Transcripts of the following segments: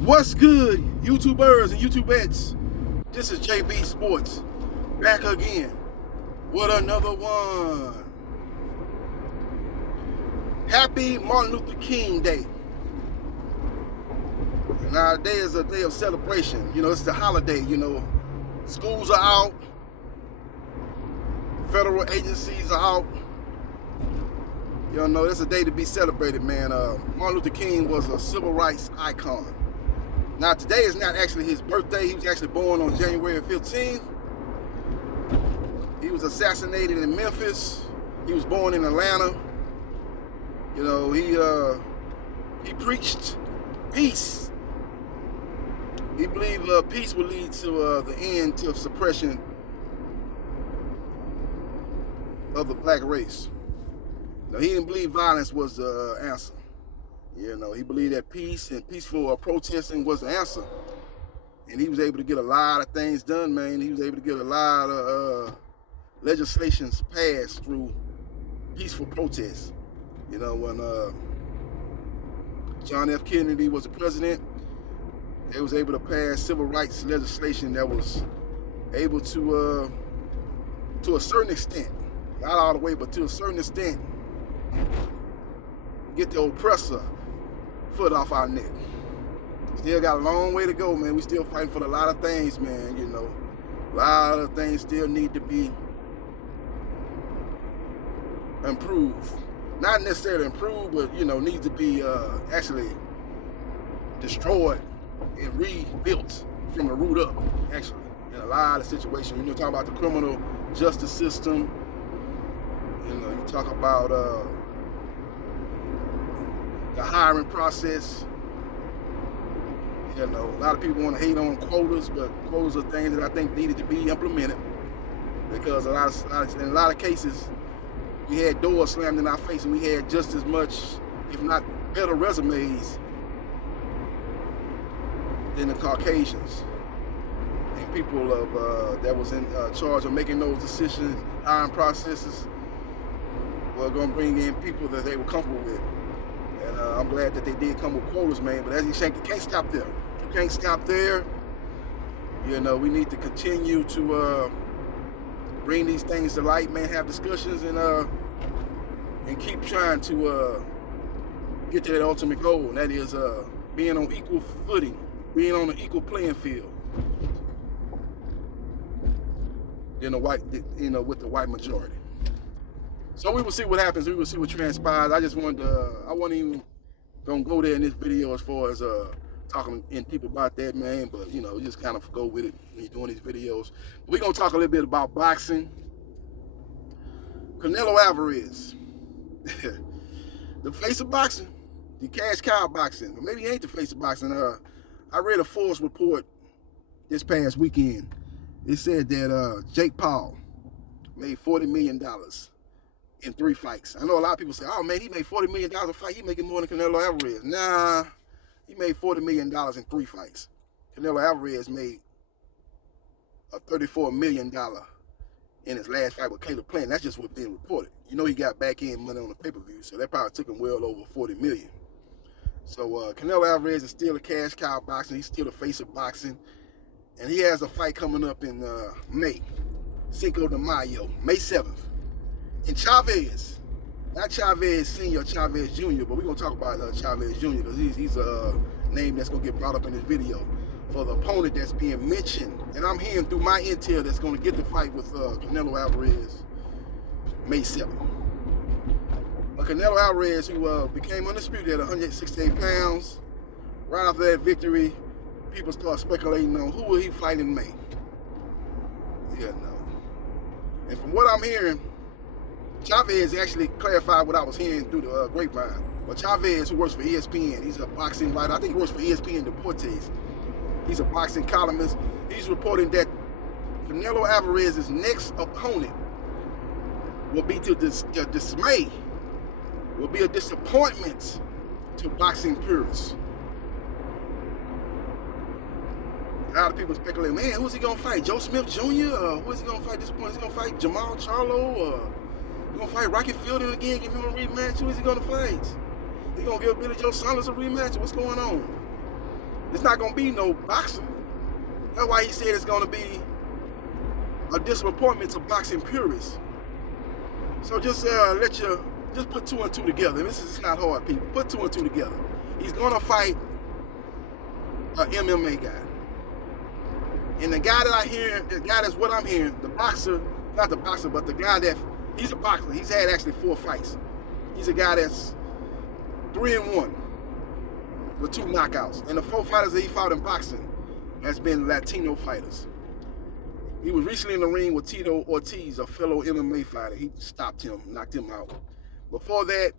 What's good, YouTubers and YouTubettes? This is JBsports back again with another one. Happy Martin Luther King Day. Now, today is a day of celebration. You know, it's the holiday, you know. Schools are out. Federal agencies are out. You know, it's a day to be celebrated, man. Martin Luther King was a civil rights icon. Now, today is not actually his birthday. He was actually born on January 15th. He was assassinated in Memphis. He was born in Atlanta. You know, he preached peace. He believed peace would lead to the end of suppression of the black race. Now, he didn't believe violence was the answer. You know, he believed that peace and peaceful protesting was the answer. And he was able to get a lot of things done, man. He was able to get a lot of legislations passed through peaceful protests. You know, when John F. Kennedy was the president, they was able to pass civil rights legislation that was able to a certain extent, not all the way, but to a certain extent, get the oppressor foot off our neck. Still got a long way to go, man. We still fighting for a lot of things, man. You know, a lot of things still need to be improved. Not necessarily improved, but, you know, needs to be actually destroyed and rebuilt from the root up, actually, in a lot of situations. You know, talk about the criminal justice system. You know, you talk about the hiring process. You know, a lot of people want to hate on quotas, but quotas are things that I think needed to be implemented, because in a lot of cases, we had doors slammed in our face, and we had just as much, if not better, resumes than the Caucasians and people of that was in charge of making those decisions, hiring processes. Were going to bring in people that they were comfortable with. And I'm glad that they did come with quotas, man. But as you say, you can't stop there. You can't stop there. You know, we need to continue to bring these things to light, man. Have discussions and keep trying to get to that ultimate goal, and that is being on equal footing, being on an equal playing field. In the white, you know, with the white majority. So we will see what happens. We will see what transpires. I just wanted to, I wasn't even gonna go there in this video as far as talking in people about that, man. But, you know, just kind of go with it when you're doing these videos. We're gonna talk a little bit about boxing. Canelo Alvarez, the face of boxing, the cash cow boxing. Or maybe he ain't the face of boxing. I read a Forbes report this past weekend. It said that Jake Paul made $40 million in 3 fights. I know a lot of people say, oh man, he made $40 million a fight. He making more than Canelo Alvarez. Nah, he made $40 million in 3 fights. Canelo Alvarez made a $34 million in his last fight with Caleb Plant. That's just what's being reported. You know, he got back end money on the pay-per-view, so that probably took him well over $40 million. So Canelo Alvarez is still a cash cow boxing. He's still the face of boxing. And he has a fight coming up in May, Cinco de Mayo, May 7th. And Chavez, not Chavez Sr., Chavez Jr., but we're going to talk about Chavez Jr. because he's a name that's going to get brought up in this video for the opponent that's being mentioned. And I'm hearing through my intel that's going to get the fight with Canelo Alvarez May 7th. But Canelo Alvarez, who became undisputed at 168 pounds, right after that victory, people start speculating on who will he fight in May. Yeah, no. And from what I'm hearing, Chavez actually clarified what I was hearing through the grapevine. But Chavez, who works for ESPN, he's a boxing writer. I think he works for ESPN Deportes. He's a boxing columnist. He's reporting that Canelo Alvarez's next opponent will be to dismay, will be a disappointment to boxing purists. A lot of people speculate, man, who's he gonna fight? Joe Smith Jr.? Who is he gonna fight at this point? Is he gonna fight Jamal Charlo? He gonna fight Rocky Fielding again, give him a rematch? Who is he gonna fight? He gonna give Billy Joe Saunders a rematch? What's going on? It's not going to be no boxer. That's why he said it's going to be a disappointment to boxing purists. So just put 2 and 2 together. This is not hard, people. Put 2 and 2 together. He's going to fight an MMA guy. And the guy that I hear, the guy that's what I'm hearing, the boxer, not the boxer, but the guy that, he's a boxer. He's had actually 4 fights. He's a guy that's 3-1 with 2 knockouts. And the 4 fighters that he fought in boxing has been Latino fighters. He was recently in the ring with Tito Ortiz, a fellow MMA fighter. He stopped him, knocked him out. Before that,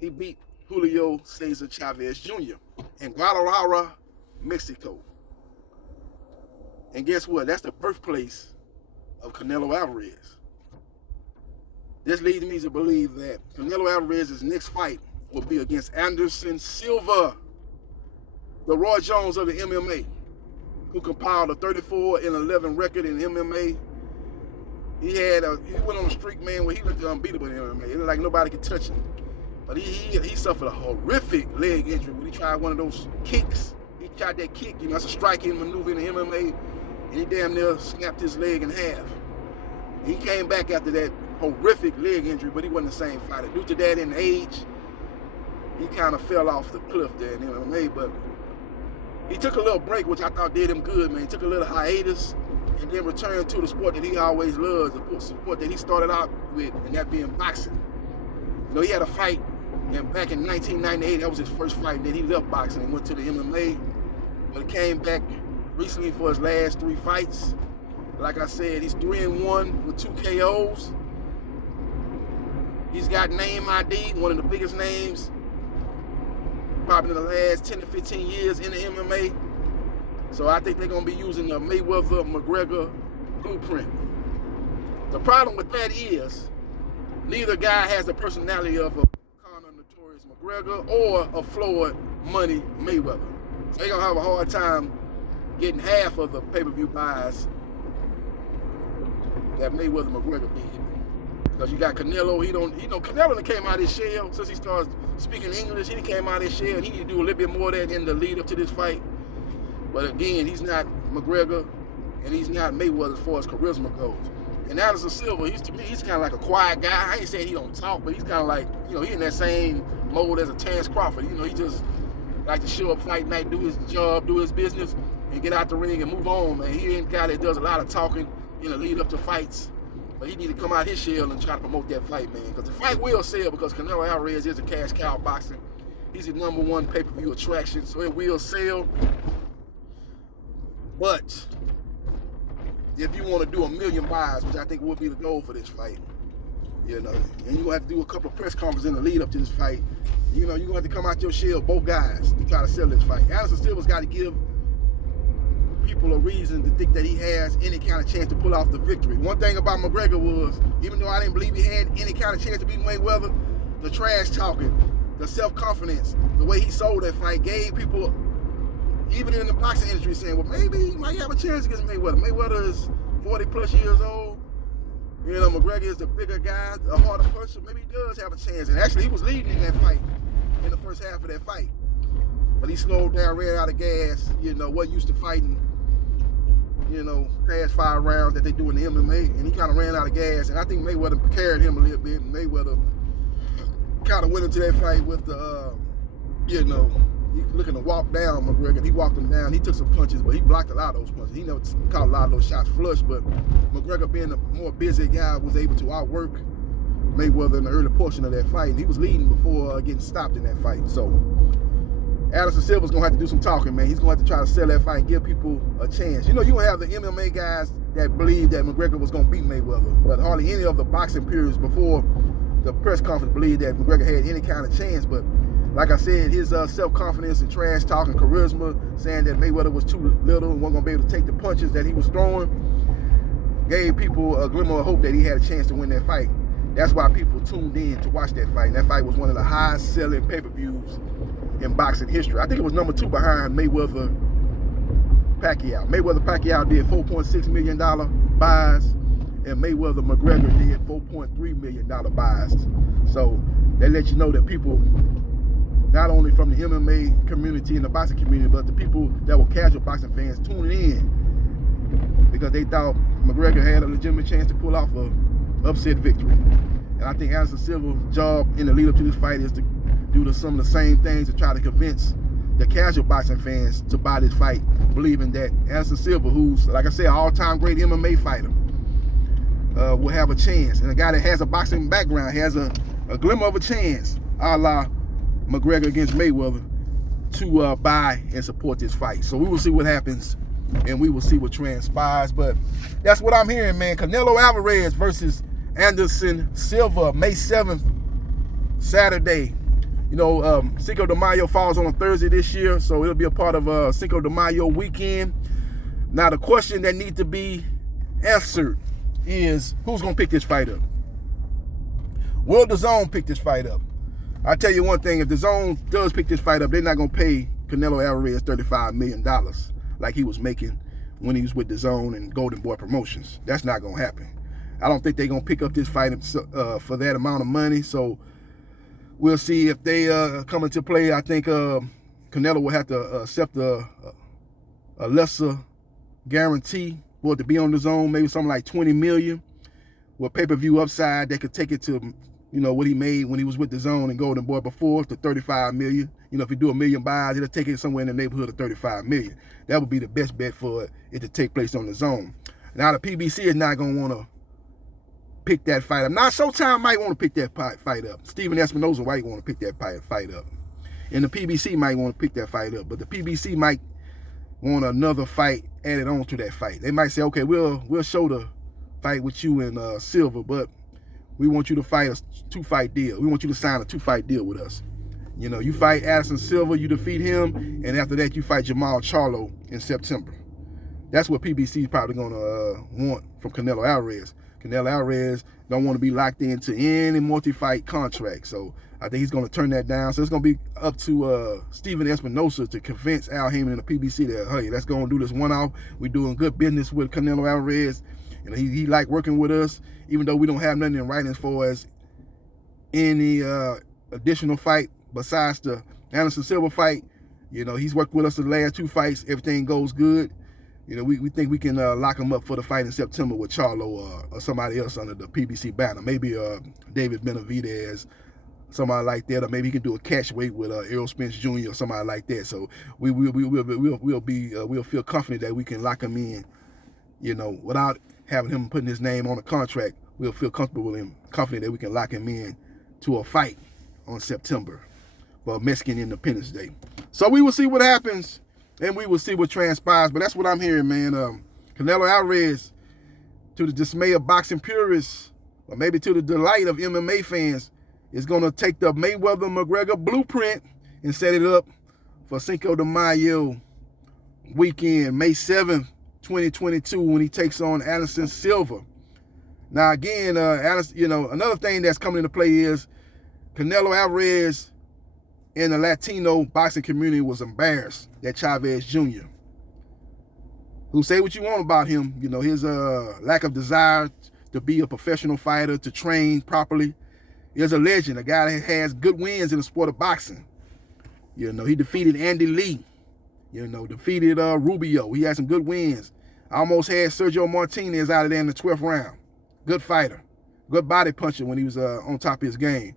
he beat Julio Cesar Chavez Jr. in Guadalajara, Mexico. And guess what? That's the birthplace of Canelo Alvarez. This leads me to believe that Canelo Alvarez's next fight will be against Anderson Silva, the Roy Jones of the MMA, who compiled a 34-11 record in MMA. He went on a streak, man, where he looked unbeatable in MMA. It looked like nobody could touch him. But he suffered a horrific leg injury when he tried one of those kicks. He tried that kick, that's a striking maneuver in the MMA, and he damn near snapped his leg in half. He came back after that horrific leg injury, but he wasn't the same fighter. Due to that in age, he kind of fell off the cliff there in MMA, but he took a little break, which I thought did him good, man. He took a little hiatus and then returned to the sport that he always loved, the sport that he started out with, and that being boxing. He had a fight back in 1998. That was his first fight, and then he left boxing and went to the MMA. But he came back recently for his last 3 fights. Like I said, he's 3-1 with 2 KOs. He's got name ID, one of the biggest names probably in the last 10 to 15 years in the MMA. So I think they're going to be using the Mayweather-McGregor blueprint. The problem with that is neither guy has the personality of a Conor Notorious McGregor or a Floyd Money Mayweather. So they're going to have a hard time getting half of the pay-per-view buys that Mayweather-McGregor did. Because you got Canelo, Canelo came out of his shell since he started speaking English. He came out of his shell, and he need to do a little bit more of that in the lead up to this fight. But again, he's not McGregor, and he's not Mayweather as far as charisma goes. And Anderson Silva, to me, he's kind of like a quiet guy. I ain't saying he don't talk, but he's kind of like, he in that same mode as a Terrence Crawford. He just like to show up fight night, do his job, do his business, and get out the ring and move on, man. He ain't a guy that does a lot of talking in the lead up to fights. But he need to come out his shell and try to promote that fight, man. Because the fight will sell, because Canelo Alvarez is a cash cow boxing. He's the #1 pay-per-view attraction, so it will sell. But if you want to do 1 million buys, which I think would be the goal for this fight, and you're going to have to do a couple of press conferences in the lead up to this fight, you're going to have to come out your shell, both guys, to try to sell this fight. Anderson Silva's got to give people a reason to think that he has any kind of chance to pull off the victory. One thing about McGregor was, even though I didn't believe he had any kind of chance to beat Mayweather, the trash talking, the self-confidence, the way he sold that fight gave people, even in the boxing industry, saying, well, maybe he might have a chance against Mayweather. Mayweather is 40 plus years old. McGregor is the bigger guy, a harder puncher. Maybe he does have a chance. And actually, he was leading in that fight, in the first half of that fight. But he slowed down, ran out of gas, wasn't used to fighting, past 5 rounds that they do in the MMA. And he kind of ran out of gas. And I think Mayweather carried him a little bit. And Mayweather kind of went into that fight with the, he looking to walk down McGregor. And he walked him down. He took some punches, but he blocked a lot of those punches. He never caught a lot of those shots flush. But McGregor, being a more busy guy, was able to outwork Mayweather in the early portion of that fight. And he was leading before getting stopped in that fight. So Anderson Silva's going to have to do some talking, man. He's going to have to try to sell that fight and give people a chance. You're going to have the MMA guys that believe that McGregor was going to beat Mayweather, but hardly any of the boxing periods before the press conference believed that McGregor had any kind of chance. But like I said, his self-confidence and trash talking, charisma, saying that Mayweather was too little and wasn't going to be able to take the punches that he was throwing, gave people a glimmer of hope that he had a chance to win that fight. That's why people tuned in to watch that fight. And that fight was one of the highest selling pay-per-views in boxing history. I think it was #2 behind Mayweather-Pacquiao. Mayweather-Pacquiao did $4.6 million buys, and Mayweather-McGregor did $4.3 million buys. So they let you know that people not only from the MMA community and the boxing community, but the people that were casual boxing fans tuning in because they thought McGregor had a legitimate chance to pull off a upset victory. And I think Anderson Silva's job in the lead up to this fight is to do some of the same things to try to convince the casual boxing fans to buy this fight, believing that Anderson Silva, who's, like I said, an all-time great MMA fighter, will have a chance. And a guy that has a boxing background has a glimmer of a chance, a la McGregor against Mayweather, to buy and support this fight. So we will see what happens, and we will see what transpires. But that's what I'm hearing, man. Canelo Alvarez versus Anderson Silva, May 7th, Saturday. You know, Cinco de Mayo falls on a Thursday this year, so it'll be a part of Cinco de Mayo weekend. Now, the question that needs to be answered is, who's going to pick this fight up? Will DAZN pick this fight up? I'll tell you one thing, if DAZN does pick this fight up, they're not going to pay Canelo Alvarez $35 million like he was making when he was with DAZN and Golden Boy Promotions. That's not going to happen. I don't think they're going to pick up this fight for that amount of money, so we'll see if they come into play. I think Canelo will have to accept a lesser guarantee for it to be on DAZN, maybe something like $20 million with pay-per-view upside that could take it to, you know, what he made when he was with DAZN and Golden Boy before, to $35 million. You know, if you do 1 million buys, it'll take it somewhere in the neighborhood of $35 million. That would be the best bet for it to take place on DAZN. Now, the PBC is not going to want to pick that fight up. Now, Showtime might want to pick that fight up. Stephen Espinoza might want to pick that fight up. And the PBC might want to pick that fight up. But the PBC might want another fight added on to that fight. They might say, okay, we'll show the fight with you and Silva, but we want you to fight a 2-fight deal. We want you to sign a 2-fight deal with us. You know, you fight Anderson Silva, you defeat him, and after that you fight Jamal Charlo in September. That's what PBC is probably going to want from Canelo Alvarez. Canelo Alvarez don't want to be locked into any multi-fight contract, so I think he's going to turn that down. So it's going to be up to Stephen Espinoza to convince Al Heyman and the PBC that, hey, let's go and do this one-off. We're doing good business with Canelo Alvarez, and he like working with us, even though we don't have nothing in writing as far as any additional fight besides the Anderson Silva fight. You know, he's worked with us the last 2 fights. Everything goes good. You know, we think we can lock him up for the fight in September with Charlo or somebody else under the PBC banner. Maybe David Benavidez, somebody like that, or maybe he can do a catch weight with Errol Spence Jr. or somebody like that. So we'll feel confident that we can lock him in. You know, without having him putting his name on a contract, we'll feel comfortable with him, confident that we can lock him in to a fight on September for Mexican Independence Day. So we will see what happens, and we will see what transpires. But that's what I'm hearing, man. Canelo Alvarez, to the dismay of boxing purists, or maybe to the delight of MMA fans, is going to take the Mayweather-McGregor blueprint and set it up for Cinco de Mayo weekend, May 7th, 2022, when he takes on Anderson Silva. Now, again, you know, another thing that's coming into play is Canelo Alvarez in the Latino boxing community was embarrassed that Chavez Jr., who, say what you want about him, you know, his lack of desire to be a professional fighter, to train properly, is a legend, a guy that has good wins in the sport of boxing. You know, he defeated Andy Lee, you know, defeated Rubio. He had some good wins. Almost had Sergio Martinez out of there in the 12th round. Good fighter, good body puncher when he was on top of his game.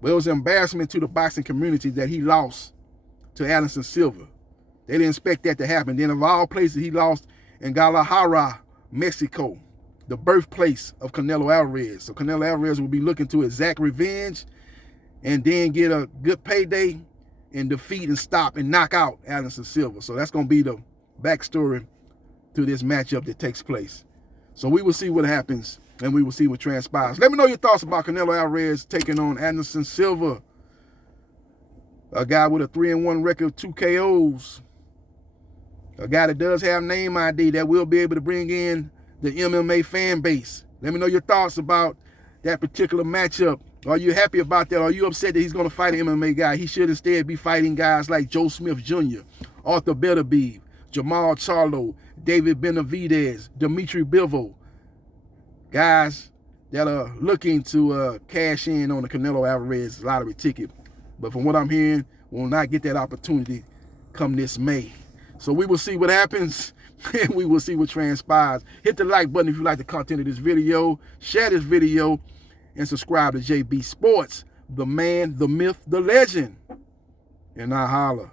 But it was an embarrassment to the boxing community that he lost to Anderson Silva. They didn't expect that to happen. Then of all places, he lost in Guadalajara, Mexico, the birthplace of Canelo Alvarez. So Canelo Alvarez will be looking to exact revenge and then get a good payday and defeat and stop and knock out Anderson Silva. So that's going to be the backstory to this matchup that takes place. So we will see what happens, and we will see what transpires. Let me know your thoughts about Canelo Alvarez taking on Anderson Silva, a guy with a 3-1 record, 2 KOs, a guy that does have name ID that will be able to bring in the MMA fan base. Let me know your thoughts about that particular matchup. Are you happy about that? Are you upset that he's going to fight an MMA guy? He should instead be fighting guys like Joe Smith Jr., Arthur Beterbiev, Jamal Charlo, David Benavidez, Dimitri Bivol, guys that are looking to cash in on the Canelo Alvarez lottery ticket. But from what I'm hearing, will not get that opportunity come this May. So we will see what happens, and we will see what transpires. Hit the like button if you like the content of this video. Share this video, and subscribe to JB Sports, the man, the myth, the legend. And I holla.